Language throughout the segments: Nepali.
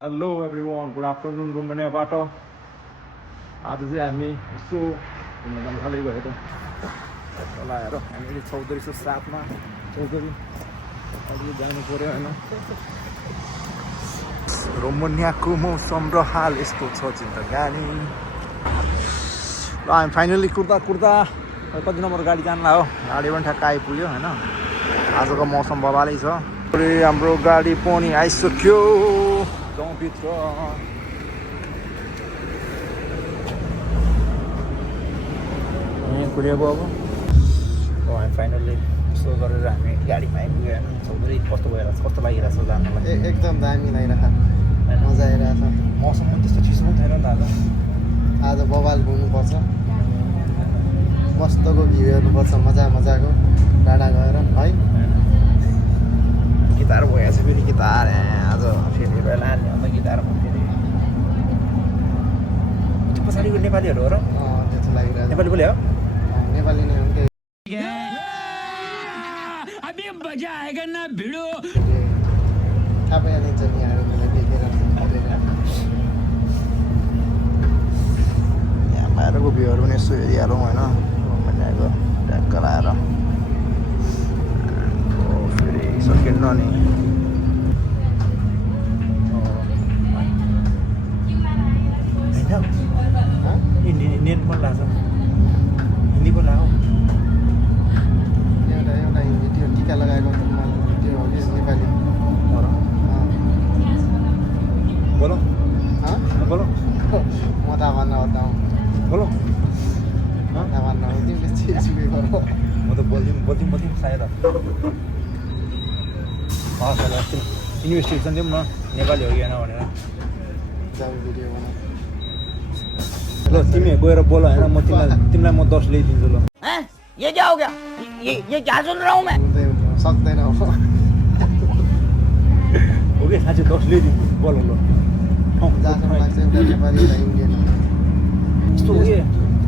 हेलो एभ्रिवान गुड आफ्टरनुन रोमानियाबाट आज चाहिँ हामी यसो घुम्न जान थालेको हेरौँ चलाएर हामीले चौधरी छ साथमा चौधरी अहिले जानु पऱ्यो होइन रोमानियाको मौसम र हाल यस्तो छ जिन्दगानी ल हामी फाइनली कुर्दा कति नम्बर गाडी जान्ला हो गाडी पनि ठ्याक्क आइपुग्यो होइन आजको मौसम बबालै छ हाम्रो गाडी पनि आइसक्यो गाउँभित्र खुलेको अब हामी फाइनल्ली यसो गरेर हामी गाडीमा आइपुग्यो होइन चौधरी कस्तो भइरहेको छ कस्तो लागिरहेको छ जानुलाई एकदम दामी लागिरहेको मजा आइरहेको छ मौसम पनि त्यस्तो चिसो पनि छैन नि त आज बबाल घुम्नुपर्छ मस्तको भ्यू हेर्नुपर्छ मजाको टाढा गएर है गिटार भइहाल्छ फेरि गिटार आज फेरि बेला अन्त गिटारमा फेरि त्यो पछाडिको नेपालीहरू हो र त्यस्तो लागिरहेको नेपाली बोल्यो नेपाली नै हुन् अभी मजा आएगा ना भिडो थाहा पाइहालिन्छ नि यहाँहरू मलाई देखेर यहाँ बाहिरको भ्यूहरू पनि यसो हेरिहालौँ होइन मजाको ट्याक्क लाएर फेरि सकिन्न नि इंडियन पण लाग्छ हिन्दी पण लाग एउटा हिन्दी त्यो टिका लगाएको त्यो हो कि नेपाली बोलो बोलो म त भन्न होता हूँ बोलो भन्न हो तिमीले चिसुकै गर म त बोल्दिउँ सायद हस् इन्भेस्टिगेसन दिउँ न नेपाली हो कि होइन भनेर जाऊ भिडियो बना ल तिमी गएर बोल होइन म तिमीलाई म 10 ल्याइदिन्छु ल ये क्या हो गया ये क्या सुन रहा हूँ मैं सक्दैन हो कि साँच्चै 10 ल्याइदिन्छु बोल ल जहाँसम्म लाग्छ एउटा नेपाली र इन्डियन यस्तो हो कि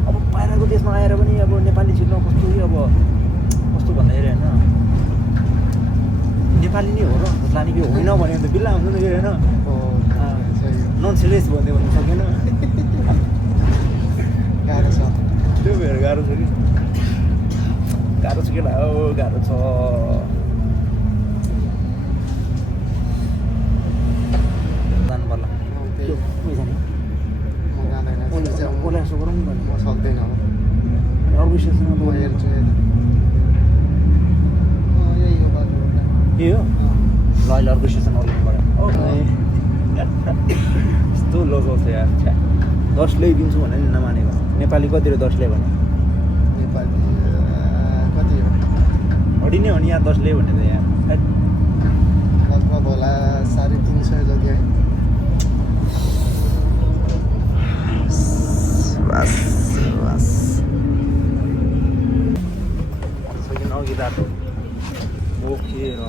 अब बाहिरको देशमा आएर पनि अब नेपाली छिर्न कस्तो कि अब कस्तो भन्दाखेरि होइन नेपाली नै हो र लाने कि होइन भने त बिल्ला हुन्छ नि होइन नन सिरियस भन्दै भन्नु सकेन गाह्रो छ त्यो भएर गाह्रो छ कि गाह्रो छ केटा हो गाह्रो छ जानु पर्ला म जाँदैन ओला यसो गरौँ न म सक्दैन अर्को स्टेसनमा म हेर्छु यही हो बाटो के हो ल अहिले अर्को स्टेसन ओर्लिनु पऱ्यो यस्तो लजाउँछ यार 10 ल्याइदिन्छु भने नि नमानेको नेपाली कति हो 10 ल्यायो भने नेपाली कति हो अडी नै हो नि यहाँ 10 ल्यायो भने त यहाँ लगभग होला 350 जति है बस सकिन अघि बाटो ओके र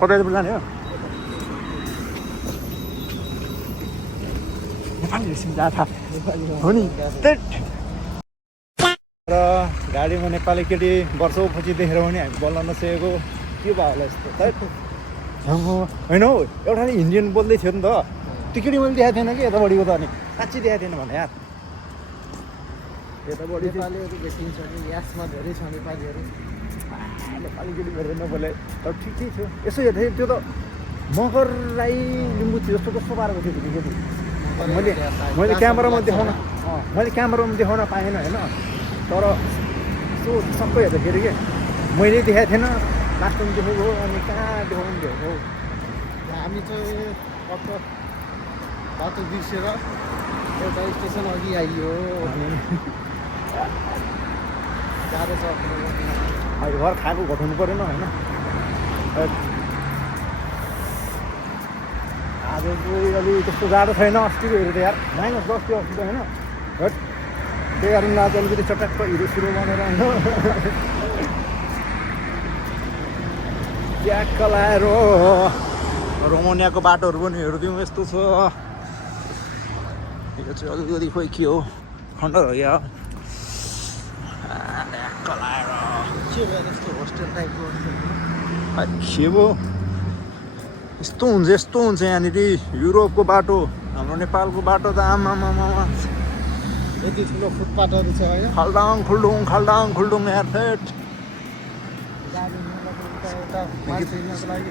कतैतिर जाने हो नेपाली रेसिम जाथा हो नि र गाडीमा नेपाली केटी वर्षौपछि देखेर पनि हामी बोल्न नसकेको के भयो होला यस्तो होइन हौ एउटा नि इन्डियन बोल्दै थियो नि त त्यो केटी मैले देखाएको थिएन कि यतापट्टिको त अनि साँच्चै देखाएको थिएन भने यार यतापट्टि नेपालीहरू भेटिन्छ नि यासमा धेरै छ नेपालीहरू नेपाली केटी गरेर नबोले तर ठिकै थियो यसो हेर्दाखेरि त्यो त मगर राई लिम्बू थियो जस्तो कस्तो पारेको थियो त्यो केटी मैले क्यामेरामा देखाउन पाएन होइन तर यसो सबै हेर्दाखेरि के मैले देखाएको थिएन लास्टमा देखेको हो अनि कहाँ देखाउनु देखेको हो हामी चाहिँ बाटो बिर्सेर एउटा स्टेसन अघि आइयो गाह्रो छ अहिले घर खाएको घटाउनु परेन होइन आज चाहिँ अलिक त्यस्तो गाह्रो छैन अस्तिको हेरेर त यार -10 थियो अस्ति त होइन हट त्यही कारण आज अलिकति चटक्क हिरो सुरु भनेर होइन ट्याक्क लाएर रोमानियाको बाटोहरू पनि हेरिदिउँ यस्तो छ यो चाहिँ अलिकति खोइ के हो खण्डर हो क्या के भयो यस्तो होस्टेल टाइपको के भयो यस्तो हुन्छ यहाँनिर युरोपको बाटो हाम्रो नेपालको बाटो त आमामामा यति ठुलो फुटपाथहरू छ होइन खाल्डाङ खुल्डुङ यार थेट मान्छे हिँड्नको लागि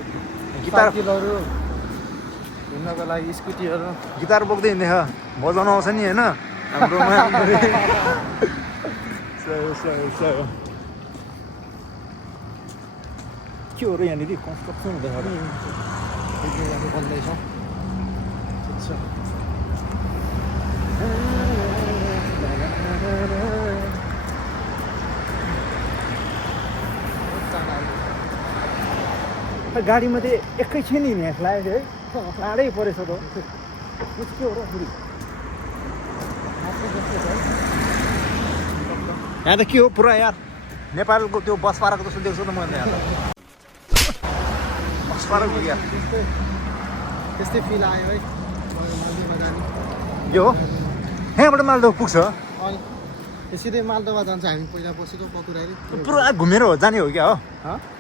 गिटार साइकलहरू हिँड्नको लागि स्कुटीहरू गिटार बोक्दै हिँड्ने बजाउनु आउँछ नि होइन हाम्रोमा के हो र यहाँनिर कन्स्ट्रक्सन हुँदैछ बन्दैछ ठिक छ गाडीमा चाहिँ एकैछिन हिँड्ने लाग्यो है टाढै परेछ त के हो र फेरि यहाँ त के हो पुरा यार नेपालको त्यो बस पार्क जस्तो देख्छु त मैले यहाँ बस पार्क हो यार त्यस्तै फिल आयो है मालदोमा जाने यो हो यहाँबाट मालदोभ पुग्छ अनि सिधै मालदोमा जान्छ हामी पहिला बसेको पकुराइले पुरा घुमेर हो जाने हो क्या हो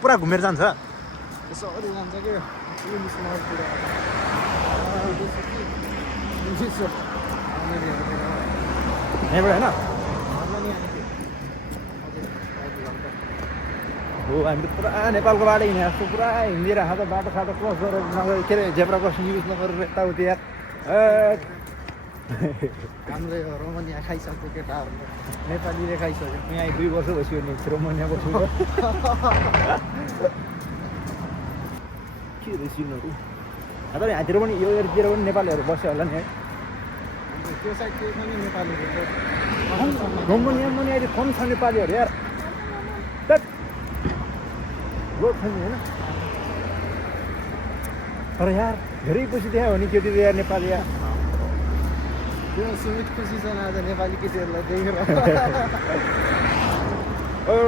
पुरा घुमेर जान्छ यसो अरू जान्छ कि इङ्ग्लिसमा पुरा यहाँबाट होइन हो हामी त पुरा नेपालको बाटो हिँडेको जस्तो पुरा हिँडिरहेको त बाटो साटो क्रस गरेर नगरे के अरे जेब्रा क्रसिङ युज नगरेर यताउति यार हाम्रो यो रोमानिया खाइसक्यो केटाहरू नेपालीले खाइसक्यो यहाँ 2 वर्ष भइसक्यो नि रोमानिया बस्नु के रहेछ यिनीहरू तर यहाँतिर पनि यो एरियातिर पनि नेपालीहरू बस्यो होला नि है त्यो साइड त्यो पनि नेपालीहरू रोमानियामा पनि अहिले कम छ नेपालीहरू यार लोक छैन होइन तर यार धेरै पछि देखायो भने केटी यार नेपाली यार त्यो सुमित खुसी छन् आज नेपाली केटीहरूलाई देखेर एउटा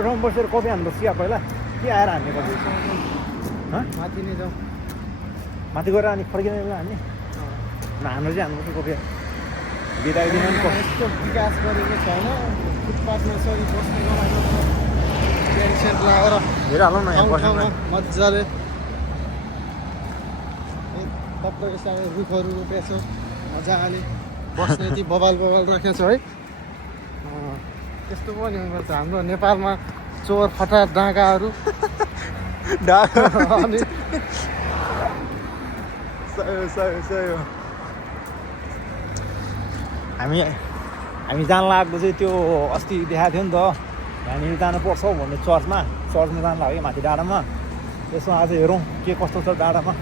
ठाउँमा बसेर कफी हान्नु सिया पहिला के आएर हान्ने कफी माथि नै जाउँ माथि गएर अनि फर्किने बेला हान्ने हाम्रो चाहिँ हान्नुपर्छ कफी बिदाइदिनु नि यस्तो विकास गरेको छैन फुटपाथमा सरी बस्ने नलाग्नु टेन्ट सेन्ट लगाएर हेर हालौँ न यहाँ बस्नु मजाले टप्प यस्तो रुखहरू रोपेको छ मजाले बस्ने यति बबाल राखेको छ है त्यस्तो पनि हुनुपर्छ हाम्रो नेपालमा चोर फटा डाँगाहरू अनि सही हामी जान लागेको चाहिँ त्यो अस्ति देखाएको थियो नि त यहाँनिर जानुपर्छ भन्ने चर्चमा जानु लाग्यो माथि डाँडामा यसो आज हेरौँ के कस्तो छ डाँडामा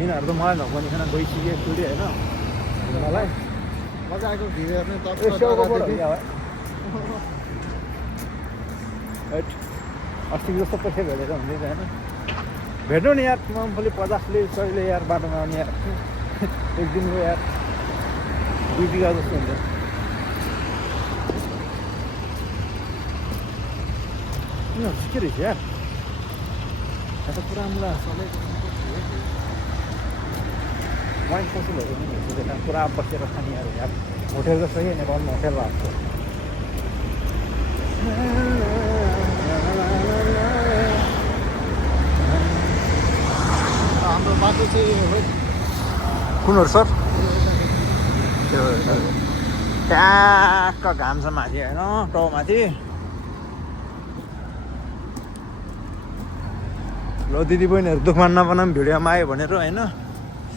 यिनीहरू त मलाई नभनिकन गइसक्यो टुडे होइन मलाई मजाको भिड हेर्ने अस्ति जस्तो पैसा भेटेर हुँदैन होइन भेट्नु नि यार मम्फली 50ले 100ले यार बाटोमा आउने यार एक दिनको यार 2 बिघा जस्तो हुन्छ के रहेछ यार यहाँ त पुरा मुला वाइन पसलहरू पनि हेर्छु त्यहाँ पुरा बसेर खानेहरू यार होटेल जस्तो कि नेपालमा होटेल भएको हाम्रो बाटो चाहिँ कुनहरू सर ट्याक्क घाम छ माथि होइन टाउमाथि ल दिदी बहिनीहरू दुःखमा नबनाऊँ भिडियोमा आयो भनेर होइन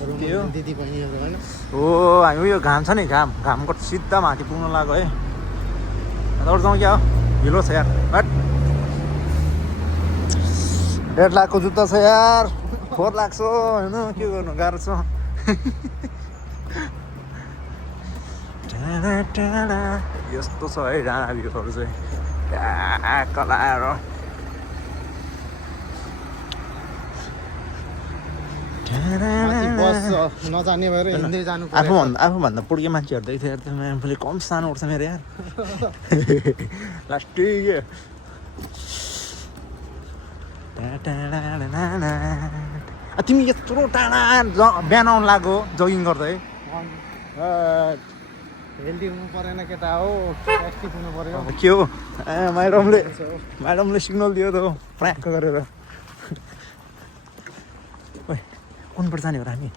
के हो दिदी बहिनीहरू होइन हो हामी यो घाम छ नि घामको सिधा माथि पुग्न लाग्यो है अरू जाउँ क्या हो ढिलो छ यार बट 1.5 लाखको जुत्ता छ यार 4 लाख छ होइन के गर्नु गाह्रो छ यस्तो छ है डाँडा भ्यूहरू चाहिँ ट्याक्क लाएर बस नजाने भएर हिँड्दै जानु आफूभन्दा पुड्के मान्छेहरू देख्थ्यो यार आफूले कम सानो उठ्छ मेरो यार लास्टिक तिमी यत्रो टाढा बिहान आउनु लाग्यो जगिङ गर्दै हेल्दी हुनु परेन केटा हो एक्टिभ हुनु पर्यो अब के हो म्याडमले सिग्नल दियो त फ्र्याक्क गरेर ओइ कुनबाट जाने हो र हामी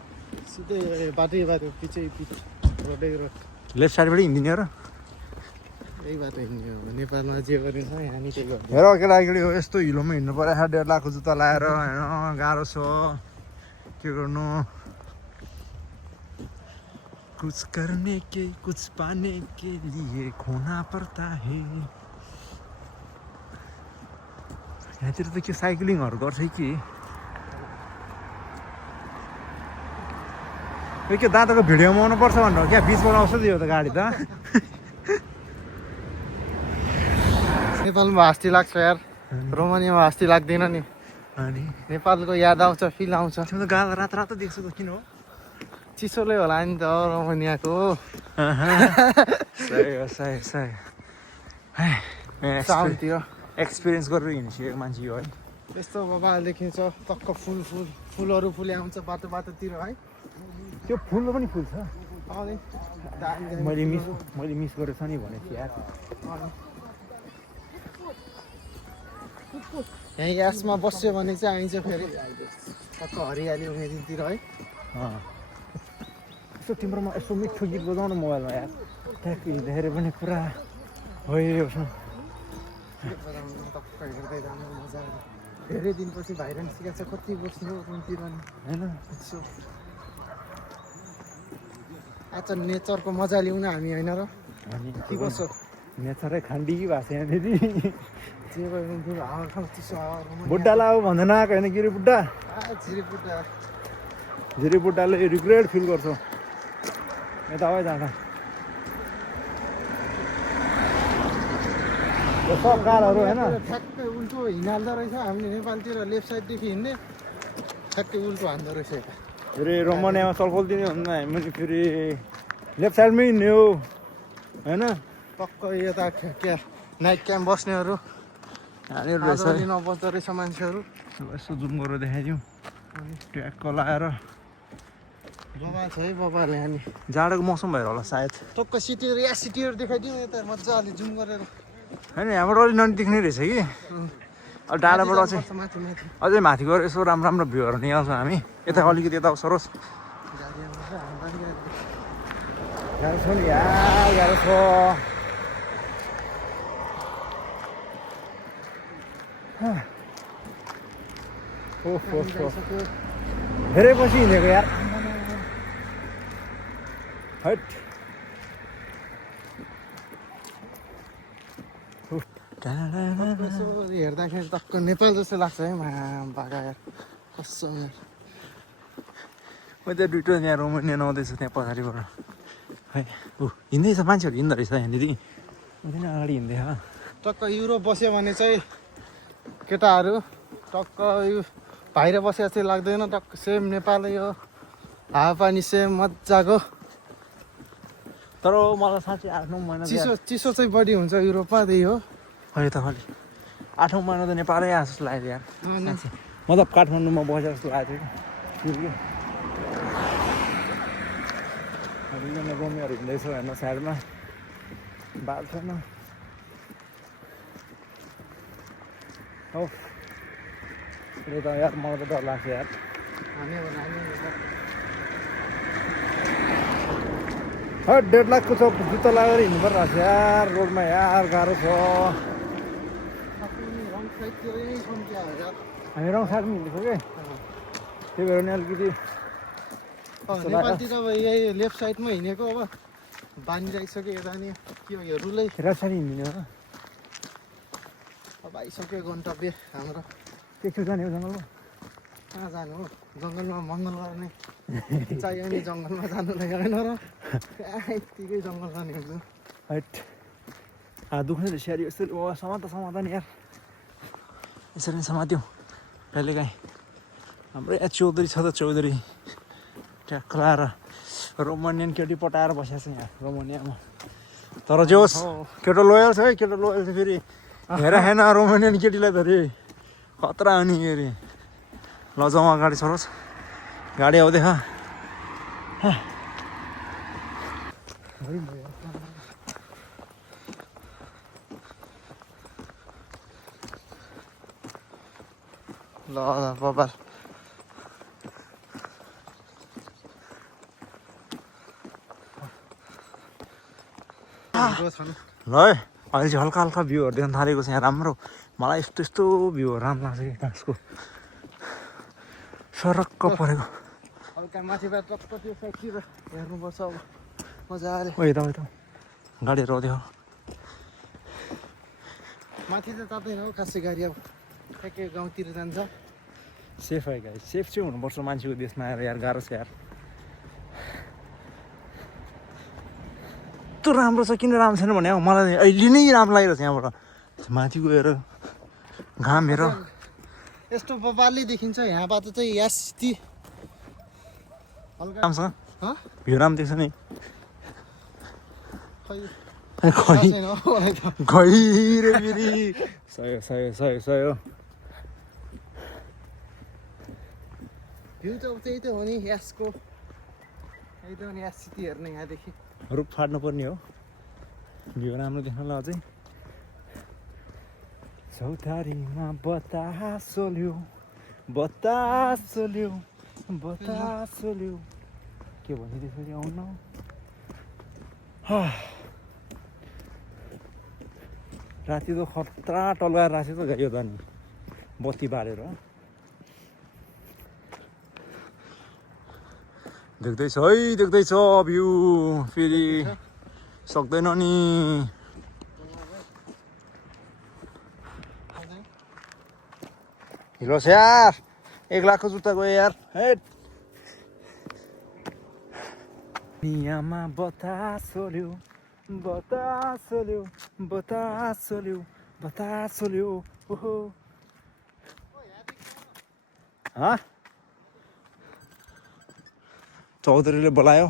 सिधै बाटो पछि रोडै रोड लेफ्ट साइडबाट हिँडिदिने हो र यही बाटो हिँड्ने हो नेपालमा जे गरिन्छ यहाँ नि त्यही गर्छ हेर केटाकेटी हो यस्तो हिलोमा हिँड्नु पर्यो 1.5 लाखको जुत्ता लाएर होइन गाह्रो छ के गर्नु कुछ करने के कुछ पाने के लिए खोना पड़ता है यहाँतिर त के साइक्लिङहरू गर्छ कि के दादाको भिडियो बनाउनु पर्छ भनेर क्या बिच बनाउँछ नि यो त गाडी त नेपालमा हास्ती लाग्छ यार रोमानियामा हास्ती लाग्दैन नि अनि नेपालको याद आउँछ फिल आउँछ तिम्रो त गाला रातो रातो देख्छु त किन हो चिसोले होला नि त रोमानियाको सही हो सही साउन्डतिर एक्सपिरियन्स गरेर हिँडिसकेको मान्छे यो है यस्तो बाबा देखिन्छ टक्क फुलहरू फुले आउँछ बाटो बाटोतिर है त्यो फुलको पनि फुल छ मैले मैले मिस गरेछ नि भनेको यार यहीँ ग्यासमा बस्यो भने चाहिँ आइन्छ फेरि टक्क हरियाली हुने दिनतिर है यसो तिम्रोमा यसो मिठो गीत बजाउनु मोबाइलमा यार ट्याक्क हिँड्दाखेरि पनि पुरा भयो टक्क हेर्दै जानु मजा आयो धेरै दिनपछि बाहिर निस्केको छ कति बस्नु रुमतिर नि होइन यसो आज नेचरको मजा लिउँ न हामी होइन र अनि के कसो नेचरै खान्डी कि भएको छ यहाँनिर जे भयो हावा खाउँ चिसो हावा बुढ्डा लाऊ भन्दैन आएको होइन गिरी बुढ्डा झिरी बुढ्डाले रिग्रेट फिल गर्छ यता है जाँदा यो सब कारहरू होइन ठ्याक्कै उल्टो हिँड्दो रहेछ हामीले नेपालतिर लेफ्ट साइडदेखि हिँड्ने ठ्याक्कै उल्टो हान्दो रहेछ फेरि रोमानियामा चलफल दिने भन्दा हामी फेरि लेफ्ट साइडमै हिँड्ने हो होइन टक्क यता क्या नाइट क्याम्प बस्नेहरू नबस्दो रहेछ मान्छेहरू यसो जुम गरेर देखाइदिउँ ट्याक्क लाएर बबा छ है बबाले हामी जाडोको मौसम भएर होला सायद टक्क सिटीहरू देखाइदिउँ यता मजाले जुम गरेर होइन यहाँबाट अलिक नदेख्ने रहेछ कि अब डाँडाबाट चाहिँ माथि माथि अझै माथि गएर यसो राम्रो राम्रो भ्यूहरू निकाल्छौँ हामी यता अलिकति यता सरोस् गाह्रो छ नि यार गाह्रो छ धेरै पछि हिँडेको यार हट यसो हेर्दाखेरि टक्क नेपाल जस्तो लाग्छ है बागा यार कस्तो यार म त्यहाँ दुइटो त्यहाँ रोमानियन आउँदैछ त्यहाँ पछाडिबाट है हिँड्दैछ मान्छेहरू हिँड्दो रहेछ यहाँनिर त्यही नै अगाडि हिँड्दै टक्क युरोप बस्यो भने चाहिँ केटाहरू टक्क यो बाहिर बसे जस्तै लाग्दैन टक्क सेम नेपालै हो हावापानी सेम मजाको तर मलाई साँच्चै 8-9 महिना चिसो चाहिँ बढी हुन्छ युरोपमा त्यही हो अहिले त खालि 8औँ महिना त नेपालै आएको जस्तो लाग्यो यार मतलब काठमाडौँमा बसेर जस्तो लागेको थियो कि दुईजना रोमीहरू हिँड्दैछ हेर्न साइडमा बाटो छैन हो यो त यार मलाई त डर लाग्छ यार हट 1.5 लाखको छ जुत्ता लगाएर हिँड्नु परिरहेको छ यार रोडमा यार गाह्रो छ हामी रङ साइडमा हिँड्दैछौँ कि त्यही भएर नि अलिकति नेपालतिर अब यही लेफ्ट साइडमा हिँडेको अब बानी राखिसक्यो यता नि के हो यो रुलै राइट साइड हिँड्ने हो अब आइसक्यो गन्तव्य हाम्रो के जाने हो जङ्गलमा कहाँ जानु हो जङ्गलमा मङ्गलबार नै चाहियो नि जङ्गलमा जानुलाई होइन र यत्तिकै जङ्गल जाने हुन्छ हट दुख्ने रहेछ यार यसरी समाता नि यार यसरी नै समात्यौँ कहिलेकाहीँ हाम्रो यहाँ चौधरी छ त चौधरी ट्याक्क लाएर रोमानियन केटी पटाएर बसेको छ यहाँ रोमानियामा तर जे होस् केटो लोयल छ है केटो लोयल छ फेरि हेर हेन रोमानियन केटीलाई त अरे खतरा हो नि अरे लजाउँ अगाडि सरोस् गाडी आउँदै ल बबाल ल है अहिले चाहिँ हल्का हल्का भ्यूहरू देख्न थालेको छ यहाँ राम्रो मलाई यस्तो यस्तो भ्यूहरू राम्रो लाग्छ कि घाँसको सरक्क परेको हल्का माथिबाट टक्क त्यो साइडतिर हेर्नुपर्छ अब मजाले ओ यता यता गाडीहरू आउँथ्यो माथि त तात्दैन हौ खासै गाडी अब ठ्याक्कै गाउँतिर जान्छ सेफ है गाई सेफ चाहिँ हुनुपर्छ मान्छेको देशमा आएर यार गाह्रो छ यार यस्तो राम्रो छ किन राम्रो छैन भने मलाई अहिले नै राम्रो लागिरहेको छ यहाँबाट माथि गएर घाम हेर यस्तो बबालले देखिन्छ यहाँबाट चाहिँ यास्ती हल्का राम्रोसँग हँ भ्यू राम्रो देख्छ नि खै खै छैन हौ मलाई त गहिरो फेरि सयो सयो सयो सयो भ्यू त त्यही त हो नि यासको त्यही त हो नि यास सिटी हेर्ने यहाँदेखि रुख फाट्नु पर्ने हो भ्यू राम्रो देख्नलाई अझै चौतारीमा बतास ल्यो बतास ल्यो बतास ल्यो के भन्यो त्यसरी आउन राति त खतरा टल्गाएर राखेको छ गाई त नि बत्ती बालेर देख्दैछ है देख्दैछ भ्यू फेरि सक्दैन नि हिलो छ यार 1 लाखको जुत्ता गयो यार हेट नियामा बतास ल्यो बतास ल्यो बतास ल्यो बतास ल्यो ओहो चौधरीले बोलायो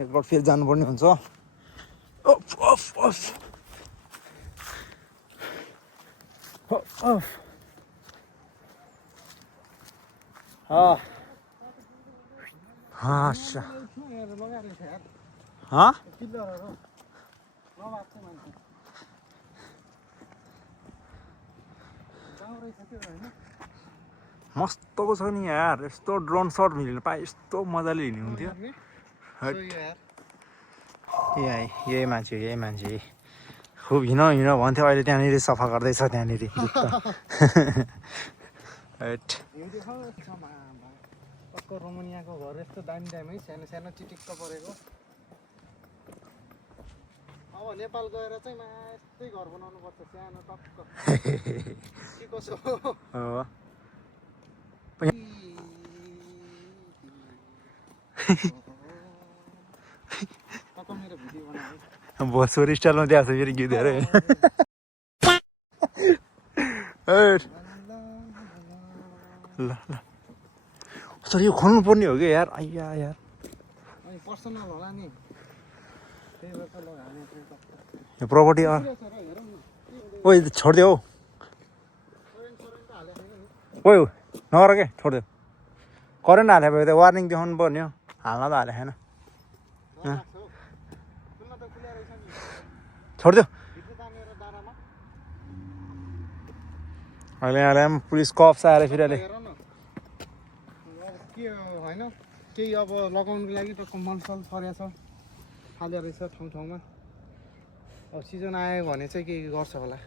एकपल्ट फेरि जानुपर्ने हुन्छ अफ अफ अफ अफ मस्तको छ नि यार यस्तो ड्रोन सट मिलेन पाए यस्तो मजाले हिँड्ने हुन्थ्यो यही मान्छे खुब हिँड भन्थ्यो अहिले त्यहाँनिर सफा गर्दैछ त्यहाँनिर रोमानियाको घर यस्तो दामी दामी सानो सानो चिटिक्क परेको अब नेपाल गएर चाहिँ यस्तै घर बनाउनु पर्छ सानो टक्क के कसो भोजपुरी स्टाइलमा दिएको छ फेरि गीत हेरे ल ल सर यो खोल्नु पर्ने हो कि यार आइया यार पर्सनल होला नि यो प्रपर्टी ओ छोडिदियो हौ ओ नगर के छोडिदियो करेन्ट हाले भयो त वार्निङ देखाउनु पर्ने हो हाल्न त हाले छैन छोडिदियो अहिले यहाँ पुलिस कप्स आएर फेरि अहिले के होइन केही अब लगाउनुको लागि त मलसल परेछ फाले रहेछ ठाउँ ठाउँमा अब सिजन आयो भने चाहिँ के गर्छ होला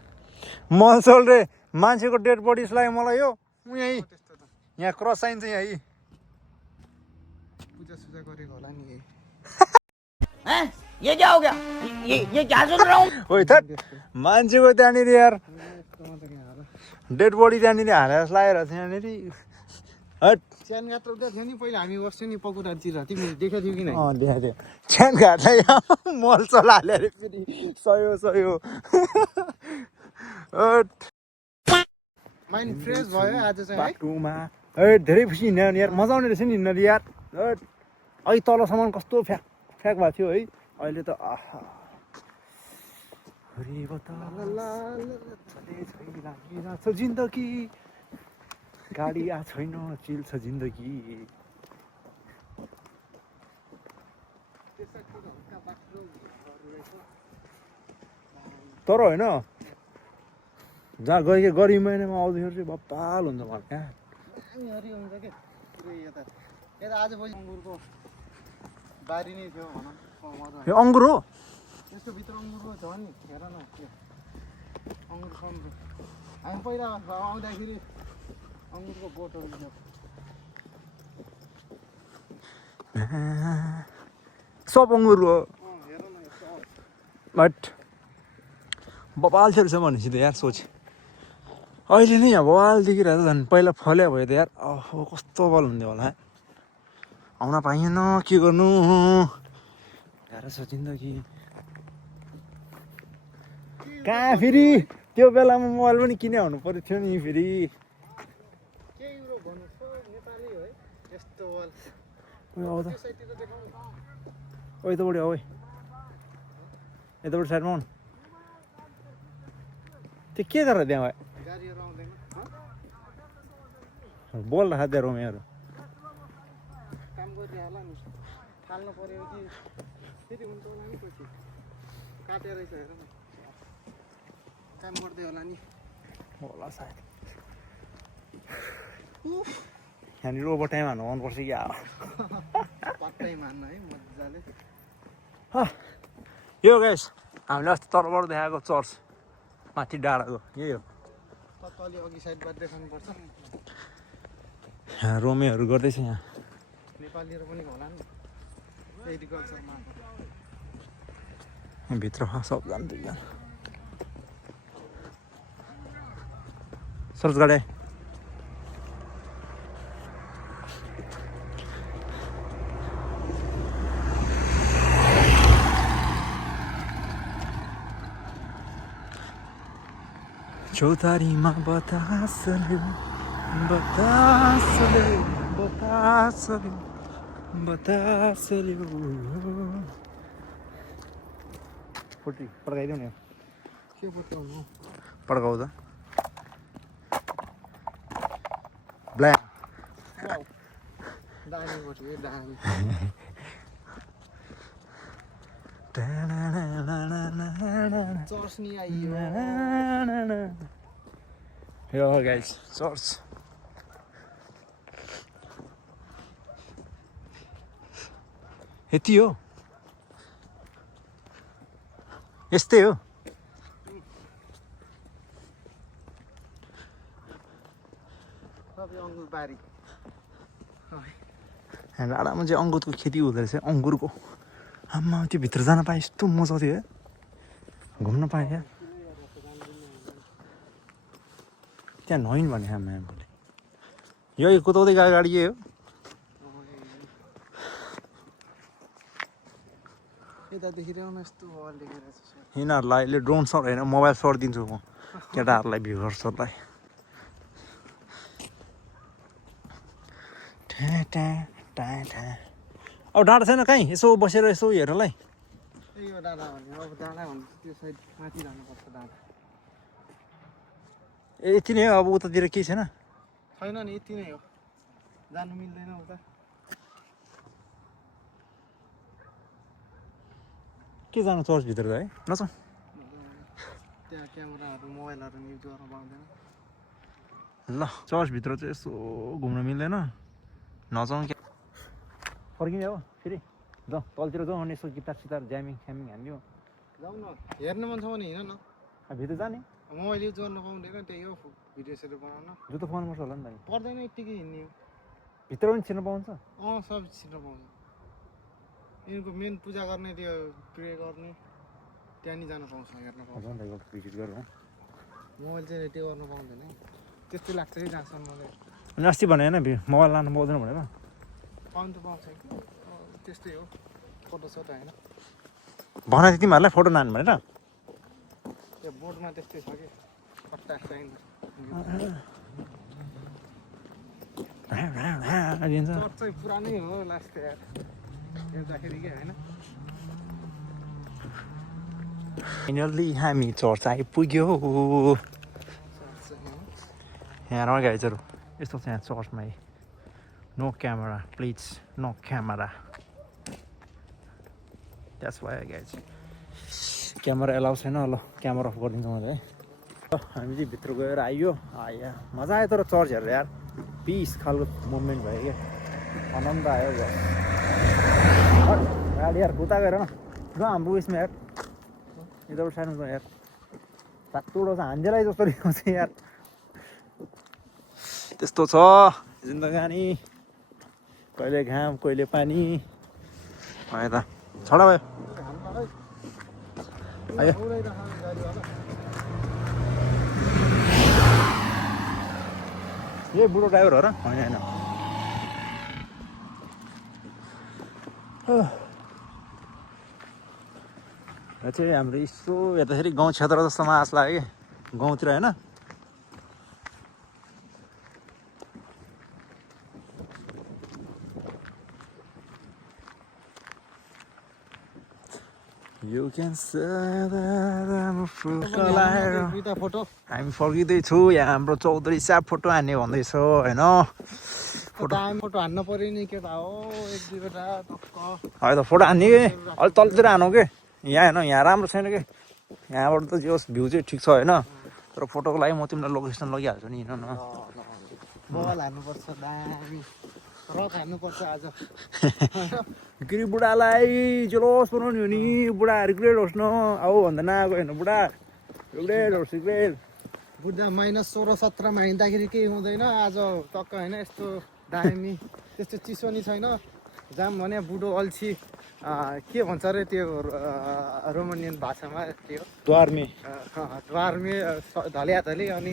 मलसल रे मान्छेको डेड बडिज लाग्यो मलाई यो यहीँ यहाँ क्रस साइन चाहिँ यहीँ पूजा सुजा गरेको होला नि हैं? ये क्या हो गया ये क्या सुन रहा हूँ ओइ थट मान्छेको त्यहाँनिर यार डेड बडी त्यहाँनिर हालेर लागेर त्यहाँनिर हट च्यान घाट उता थियो नि पहिला हामी बस्थ्यौँ नि पकुरातिर तिमीले देखेको थियौ कि नै देखा थियो च्यान घाटलाई मलसल हालेर फेरि सयो माइन्ड फ्रेस भयो आज चाहिँ है बाटोमा धेरै खुसी हिँड्यो नि यार मजा आउने रहेछ नि हिँड्न यार अहिले तलसम्म कस्तो फ्याक फ्याक भएको थियो है अहिले त आहा जिन्दगी गाडी आ छैन चिल छ जिन्दगी तर होइन जहाँ गयो गर्मी महिनामा आउँदाखेरि चाहिँ बप्पाल हुन्छ मलाई कहाँ दामी हरियो हुन्छ के पुरै यता यता आजभोलि अङ्गुरको बारी नै थियो भनौँ यो अङ्गुर हो त्यसको भित्र अङ्गुरको छ नि हेर न त्यो अङ्गुर सङ्गुर हामी पहिला आउँदाखेरि अङ्गुरको बोटहरू थियो सब अङ्गुर हो हेर न यस्तो बट बबाल छ रहेछ भनेपछि त यार सोच अहिले नै यहाँ बबाल देखिरहेको झन् पहिला फल्या भयो त यार ओहो कस्तो बल हुन्थ्यो होला आउन पाइएन के गर्नु गाह्रो छ जिन्दगी कहाँ फेरि त्यो बेलामा मोबाइल पनि किने हुनु पऱ्यो थियो नि फेरि के युरो भन्नु सब नेपाली हो है यस्तो वाल आउ त त्यो साइडतिर देखाउनु ओ यतापट्टि आऊ है यतापट्टि साइडमा आउनु त्यो के गरेर त्यहाँ भयो गाडीहरू आउँदैन बोल रहा था रोमेहरू काम गरिरह होला नि फाल्नु पऱ्यो कि फेरि हुन्छ होला नि पछि काटेर रहेछ हेर न काम गर्दै होला नि होला सायद यहाँनिर ओभर टाइम हान्नु मनपर्छ कि पट्टै मान्न है मजाले यो गाइस हामीले अस्ति तलबाट देखाएको चर्च माथि डाँडाको यही हो तत्त्वले अघि साइडबाट देखाउनुपर्छ यहाँ रोमेहरू गर्दैछ यहाँ नेपालीहरू पनि होला नि एग्रिकल्चरमा भित्र सबजना दुईजना सर्च गरे चौतारीमा बतासले बतासले बतासले बतासले पोटी पड्काइदेऊ नि के बताउनु पड्काउ त ब्ल्याक दामी पऱ्यो दामी चर्च नि आइयो यो गाइस चर्च यति हो यस्तै हो सबै अङ्गुर बारी डाँडामा चाहिँ अङ्गुरको खेती हुँदो रहेछ अङ्गुरको आम्मा त्यो भित्र जान पाएँ यस्तो मजा थियो है घुम्न पाएँ क्या त्यहाँ नहिन् भने हामीले यही कुदाउँदै गएको गाडी यही हो यतादेखि आउनु यस्तो बल देखेर यिनीहरूलाई अहिले ड्रोन सट होइन मोबाइल सट दिन्छु म केटाहरूलाई भ्युवर्सहरूलाई अब डाँडा छैन कहीँ यसो बसेर यसो हेर्नलाई त्यही हो डाँडा भने अब डाँडा भने त्यो साइड माथि जानुपर्छ डाँडा ए यति नै हो अब उतातिर केही छैन छैन नि यति नै हो जानु मिल्दैन उता के जानु चर्चभित्र त है नजाउँ त्यहाँ क्यामेराहरू मोबाइलहरू युज गर्न पाउँदैन ल चर्चभित्र चाहिँ यसो घुम्न मिल्दैन नजाउँ क्या फर्किने हो फेरि जाउँ तलतिर जाउँ अनि यसो गिटार सितार ज्यामिङ स्यामिङ हान्यो जाउँ न हेर्नु मन छ भने हिँड न भित्र जाने मोबाइल युज गर्न पाउँदैन त्यही हो भिडियोसहरू बनाउन जुत्तो पाउनु पर्छ होला नि त नि पर्दैन यत्तिकै हिँड्ने हो भित्र पनि छिर्न पाउँछ सब छिटो पाउँछ यिनको मेन पूजा गर्ने त्यो प्रे गर्ने त्यहाँ नि जान पाउँछ हेर्न पाउँछ भिजिट गरौँ मोबाइल चाहिँ रेडी गर्न पाउँदैन है त्यस्तै लाग्छ कि जहाँसम्म मलाई अनि अस्ति भने होइन मोबाइल लानु पाउँदैन भनेर पाउनु त पाउँछ कि त्यस्तै हो फोटो सोटो होइन भने थियो तिमीहरूलाई फोटो नान भनेर त्यो बोर्डमा त्यस्तै छ कि पट्टा चाहिन्छ दिन्छ चर्च चाहिँ पुरानै हो लास्ट यार हेर्दाखेरि के होइन फाइनल्ली हामी चर्च आइपुग्यो यहाँ गाइजहरू यस्तो छ यहाँ चर्चमा no camera please no camera that's why guys camera allow छैन ल क्यामेरा अफ गरिदिन्छ मैले है हामी चाहिँ भित्र गएर आइयो या मजा आयो तर चर्च हेरेर यार पिस खालको मुभमेन्ट भयो क्या आनन्द आयो गाडी यार उता गएर न ल हाम्रो उयसमा यार यताबाट सानो यार सातवटा छ हान्जेलाई जस्तो आउँछ यार त्यस्तो छ जिन्दगानी कहिले घाम कहिले पानी यता छडा भयो आयो ए बुढो ड्राइभर हो र होइन होइन चाहिँ हाम्रो यसो हेर्दाखेरि गाउँ क्षेत्र जस्तोमा आस लाग्यो कि गाउँतिर होइन You can say that I'm a fool. हामी फर्किँदैछु यहाँ हाम्रो चौधरी साहब फोटो हान्ने भन्दैछ होइन फोटो हान्न पर्यो नि केटा हो एक दुईवटा होइन त फोटो हान्ने कि अलिक तलतिर हानौ कि यहाँ होइन यहाँ राम्रो छैन कि यहाँबाट त जे होस् भ्यू चाहिँ ठिक छ होइन तर फोटोको लागि म तिमीलाई लोकेसन लगिहाल्छु नि हिँड न मोबाइल हान्नुपर्छ दामी रक हान्नुपर्छ आज गिरी बुढालाई जलोस बनाउने हो नि बुढा रिग्रेट होस् न आऊ भन्दा नआएको होइन बुढा रिग्रेट होस् रिग्रेट बुढा -16-17मा हिँड्दाखेरि केही हुँदैन आज टक्क होइन यस्तो दामी त्यस्तो चिसो नि छैन जाम भने बुढो अल्छी के भन्छ अरे त्यो रोमानियन भाषामा त्यो द्वारमे धलिया अनि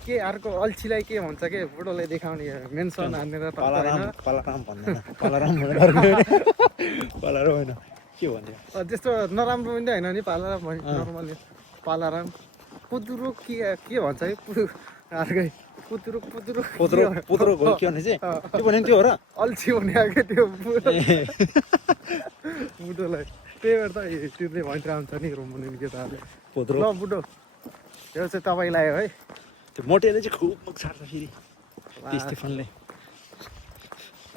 के अर्को अल्छीलाई के भन्छ के बुढोलाई देखाउने मेन्सन हानेर पलाराम भन्दैन पलाराम होइन के भन्यो त्यस्तो नराम्रो पनि होइन नि पालाराम नर्मली पालाराम पुदुरो के भन्छ है अर्कै पुदुरो के भने चाहिँ के भन्यो त्यो हो र अल्छी भने क्या त्यो बुढोलाई त्यही भएर त तिर्दै भइरहेको हुन्छ नि रोमानियन केटाहरूले ल बुढो त्यो चाहिँ तपाईँलाई है त्यो मोटेले चाहिँ खुब मग छाड्छ फेरि स्टेफनले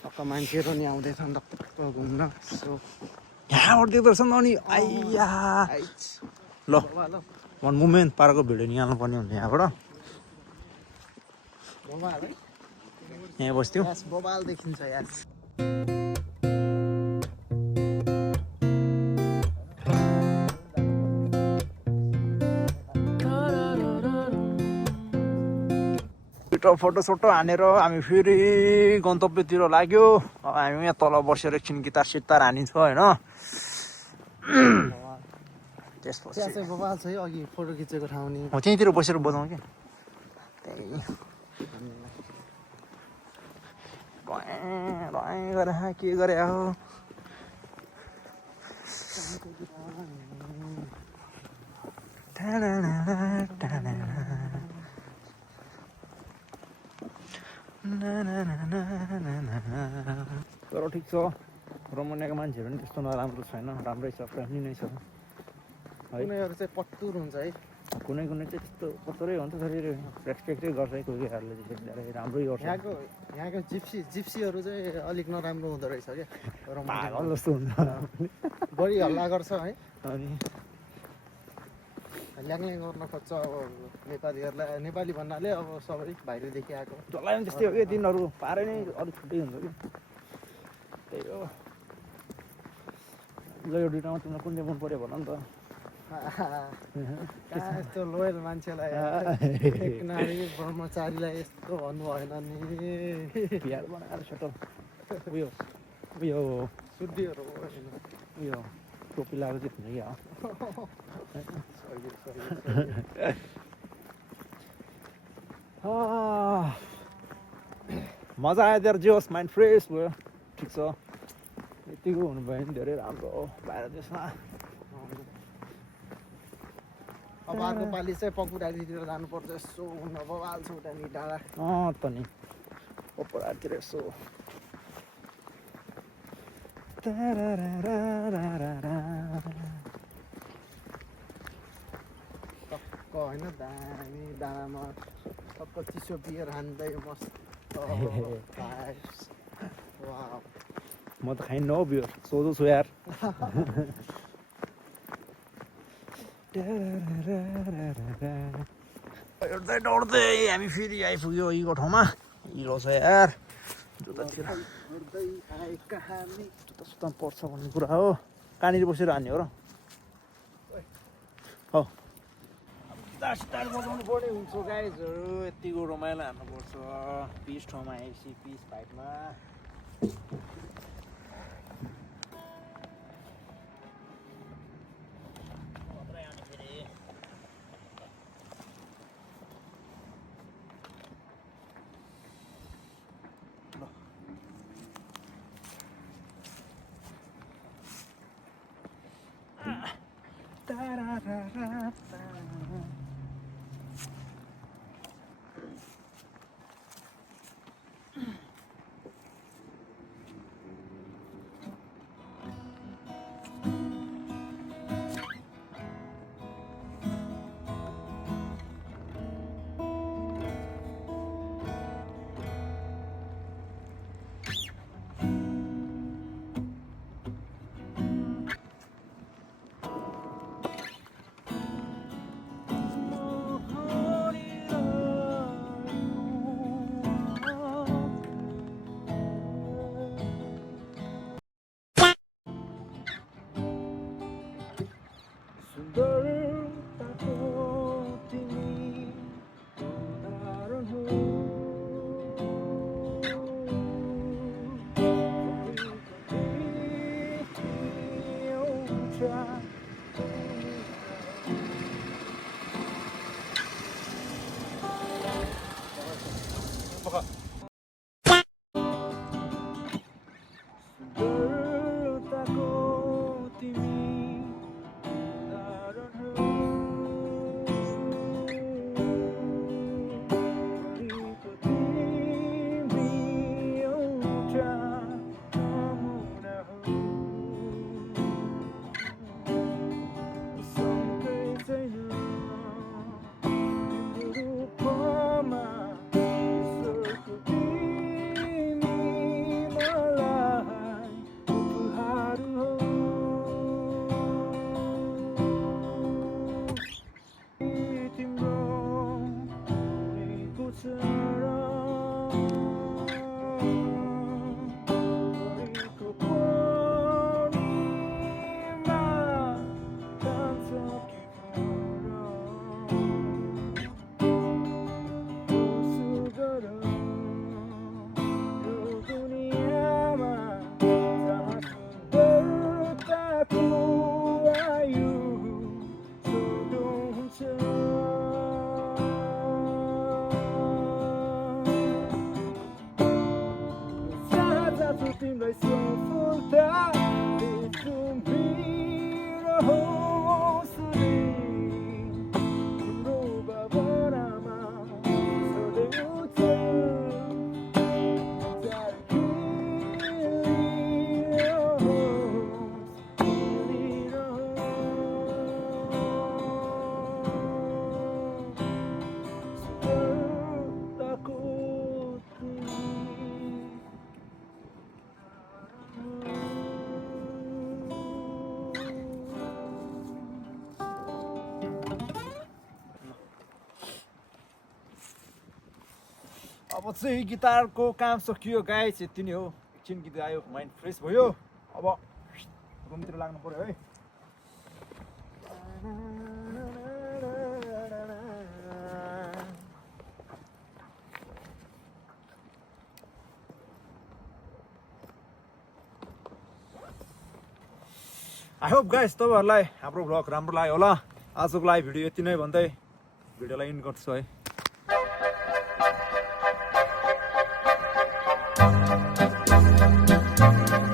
टक्क मान्छेहरू नि आउँदैछन् टक्क घुम्न सो यहाँबाट देख्दो रहेछ नि अनि आइया ल वान मुमेन्ट पार्कको भिडियो निहाल्नु पर्ने हुन्छ यहाँबाट यहाँ बस्थ्यौ बबाल देखिन्छ यार फोटोसोटो हानेर हामी फेरि गन्तव्यतिर लाग्यो अब हामी यहाँ तल बसेर एकछिन गिटार सितार हानिन्छ होइन त्यसपछि बबाल छ है अघि फोटो खिचेको ठाउँ नि त्यहीँतिर बसेर बजाउँ क्या त्यही गरे के गरे हो तर ठिक छ रोमानियाको मान्छेहरू पनि त्यस्तो नराम्रो छैन राम्रै छ फ्रेन्डली नै छ कुनैहरू चाहिँ पत्तुर हुन्छ है कुनै चाहिँ त्यस्तो पत्तरै हुन्छ शरीर रेस्पेक्टै गर्छ है कोही कोहीहरूले चाहिँ राम्रै गर्छ यहाँको जिप्सीहरू चाहिँ अलिक नराम्रो हुँदो रहेछ क्या पागल जस्तो हुन्छ बढी हल्ला गर्छ है अनि ल्याङल्याङ गर्न खोज्छ अब नेपालीहरूलाई नेपाली भन्नाले अब सबै बाहिरदेखि आएको जसलाई पनि त्यस्तै हो कि तिनीहरू पारै नै अलिक छुट्टै हुन्छ कि त्यही हो ल यो दुइटामा तिमीलाई कुन चाहिँ मन पऱ्यो भन नि त यस्तो लोयल मान्छेलाई एक नारी ब्रह्मचारीलाई यस्तो भन्नु भएन नि बिहार बनाएर सेटल उयो शुद्धिहरू उयो टोपी लगाएको चाहिँ हुने क्या मजा आयो त्यहाँ जे होस् माइन्ड फ्रेस भयो ठिक छ यतिको हुनुभयो भने धेरै राम्रो हो बाहिर देशमा अब अर्को पालि चाहिँ पकुरातिर जानुपर्छ यसो हुन बबाल छ उता नि डाँडा त नि पकुरातिर यसो टक्क होइन दामी डाँडामा टक्क चिसो बियर हान्दै मस्त म त खाइन्न हौ बियर सोधु छु यार हेर्दै दौड्दै हामी फेरि आइपुग्यो यहीको ठाउँमा हिलो छ यार जुत्तातिर जुत्ता सुत्ता पर्छ भन्ने कुरा हो कहाँनिर बसेर हान्ने हो र हो स्टार बजाउनु पर्ने हुन्छ गाइजहरू यतिको रमाइलो हान्नुपर्छ पिस ठाउँमा आएपछि पिस फाइटमा तिमीलाई सफलता तिम्रो बाबरामा सधैँ अब चाहिँ गिटारको काम सकियो गाइस यति नै हो एकछिन गीत आयो माइन्ड फ्रेस भयो अब रुमतिर लाग्नु पर्यो है आई होप गाइस तपाईँहरूलाई हाम्रो भ्लग राम्रो लाग्यो होला आजको लागि भिडियो यति नै भन्दै भिडियोलाई इन्ड गर्छु है